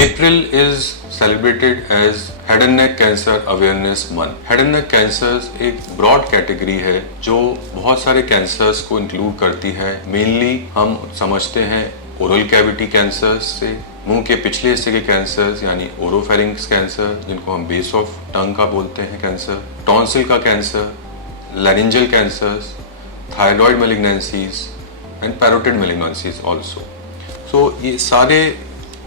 April is celebrated as Head and Neck Cancer Awareness Month. Head and Neck Cancers एक broad category है जो बहुत सारे cancers को इंक्लूड करती है। मेनली हम समझते हैं ओरल कैविटी कैंसर्स से, मुंह के पिछले हिस्से के कैंसर्स यानी ओरोफेरिंक्स कैंसर जिनको हम बेस ऑफ टंग का बोलते हैं कैंसर, टॉन्सिल का cancer, laryngeal cancers, thyroid malignancies and parotid malignancies also. So ये सारे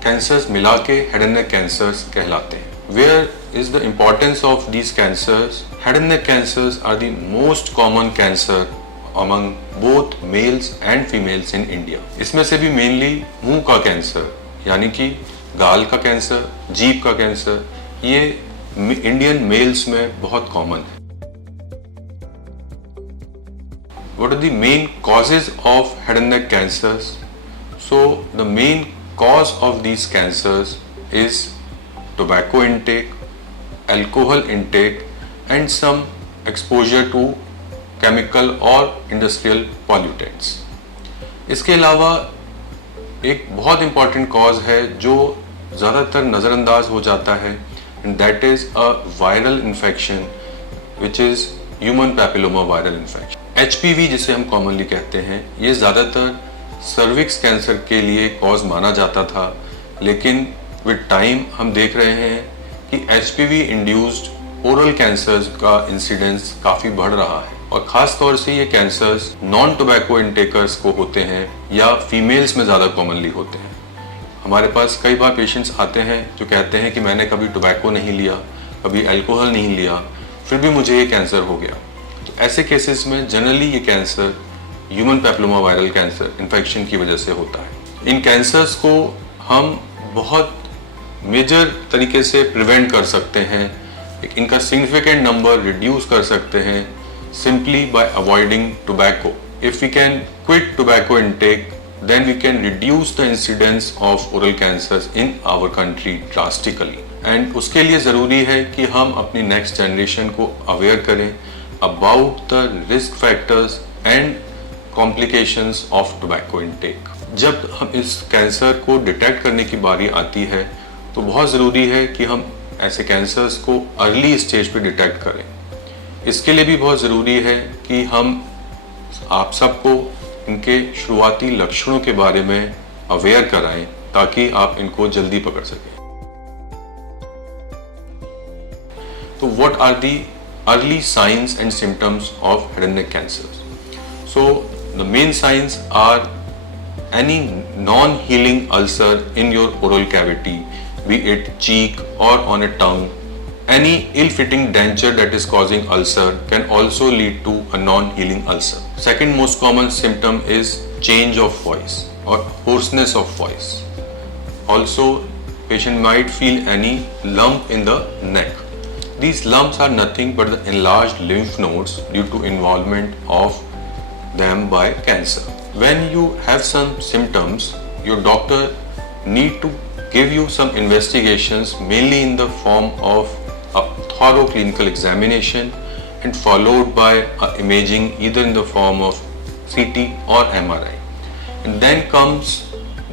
कैंसर्स मिला के हेड एंड नेक कैंसर्स कहलाते हैं। Where is the importance of these cancers? Head and neck cancers are the most common cancer among both males and females in India. इसमें से भी mainly मुंह का कैंसर यानी कि गाल का कैंसर, जीभ का कैंसर, ये इंडियन मेल्स में बहुत कॉमन है। What are the main causes of head and neck cancers? So the main cause of these cancers is tobacco intake, alcohol intake and some exposure to chemical or industrial pollutants. इसके अलावा एक बहुत important cause है जो ज़्यादातर नज़रअंदाज हो जाता है and that is a viral infection which is human papilloma viral infection. HPV जिसे हम कॉमनली कहते हैं, ये ज़्यादातर सर्विक्स कैंसर के लिए कॉज माना जाता था, लेकिन विद टाइम हम देख रहे हैं कि HPV इंड्यूस्ड ओरल कैंसर्स का इंसिडेंस काफ़ी बढ़ रहा है और ख़ास तौर से ये कैंसर्स नॉन टोबैको इंटेकर्स को होते हैं या फीमेल्स में ज़्यादा कॉमनली होते हैं। हमारे पास कई बार पेशेंट्स आते हैं जो कहते हैं कि मैंने कभी टोबैको नहीं लिया, कभी अल्कोहल नहीं लिया, फिर भी मुझे ये कैंसर हो गया। तो ऐसे केसेस में जनरली ये cancer human papilloma viral cancer infection की वजह से होता है। इन कैंसर्स को हम बहुत मेजर तरीके से प्रिवेंट कर सकते हैं, इनका सिग्निफिकेंट नंबर रिड्यूस कर सकते हैं simply by avoiding tobacco. If we can quit tobacco intake then we can reduce the incidence of oral cancers in our country drastically. And उसके लिए ज़रूरी है कि हम अपनी नेक्स्ट जनरेशन को अवेयर करें about the risk factors and complications of tobacco intake. जब हम इस कैंसर को डिटेक्ट करने की बारी आती है तो बहुत ज़रूरी है कि हम ऐसे कैंसर्स को अर्ली स्टेज पे डिटेक्ट करें। इसके लिए भी बहुत ज़रूरी है कि हम आप सबको इनके शुरुआती लक्षणों के बारे में अवेयर कराएं ताकि आप इनको जल्दी पकड़ सकें। तो what are the early signs and symptoms of head and neck cancer? So the main signs are any non healing ulcer in your oral cavity, be it cheek or on a tongue. Any ill-fitting denture that is causing ulcer can also lead to a non-healing ulcer. Second most common symptom is change of voice or hoarseness of voice. Also, patient might feel any lump in the neck. These lumps are nothing but the enlarged lymph nodes due to involvement of them by cancer. When you have some symptoms, your doctor need to give you some investigations mainly in the form of a thorough clinical examination and followed by imaging either in the form of CT or MRI. And then comes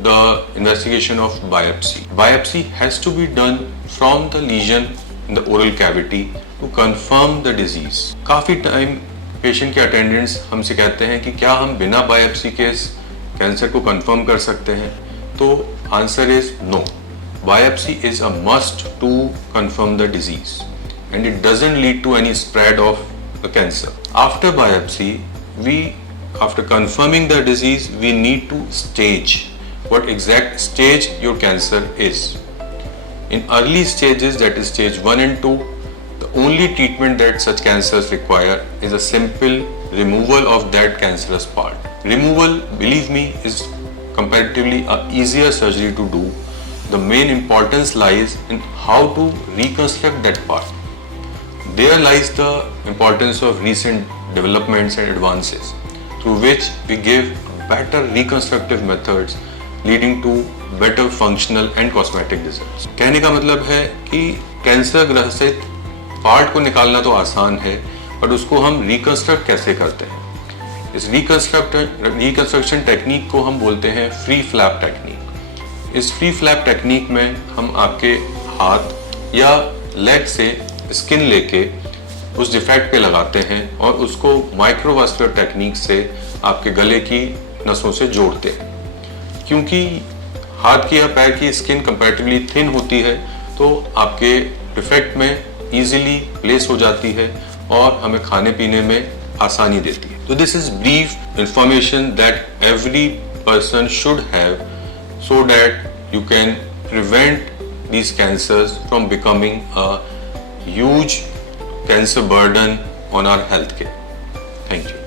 the investigation of biopsy. Biopsy has to be done from the lesion in the oral cavity to confirm the disease. काफ़ी time patient के attendants हमसे कहते हैं कि क्या हम बिना biopsy के इस कैंसर को कंफर्म कर सकते हैं? तो answer is no. Biopsy is a must to confirm the disease and it doesn't lead to any spread of the cancer. After biopsy, after confirming the disease, we need to stage what exact stage your cancer is. In early stages, that is stage 1 and 2, the only treatment that such cancers require is a simple removal of that cancerous part. Removal, believe me, is comparatively a easier surgery to do. The main importance lies in how to reconstruct that part. There lies the importance of recent developments and advances through which we give better reconstructive methods leading to better functional and cosmetic results. कहने का मतलब है कि cancer ग्रसित part को निकालना तो आसान है, पर उसको हम रिकंस्ट्रक्ट कैसे करते हैं? इस रिकंस्ट्रक्शन टेक्निक को हम बोलते हैं फ्री फ्लैप टेक्निक। इस फ्री फ्लैप टेक्निक में हम आपके हाथ या लेग से स्किन लेके उस डिफेक्ट पे लगाते हैं और उसको माइक्रोवास्कुलर टेक्निक से आपके गले की नसों से जोड़ते हैं। क्योंकि हाथ की या पैर की स्किन कंपैरेटिवली थिन होती है तो आपके डिफेक्ट में इजीली प्लेस हो जाती है और हमें खाने पीने में आसानी देती है। तो this is brief information that every person should have so that you can prevent these cancers from becoming a huge cancer burden on our healthcare. Thank you.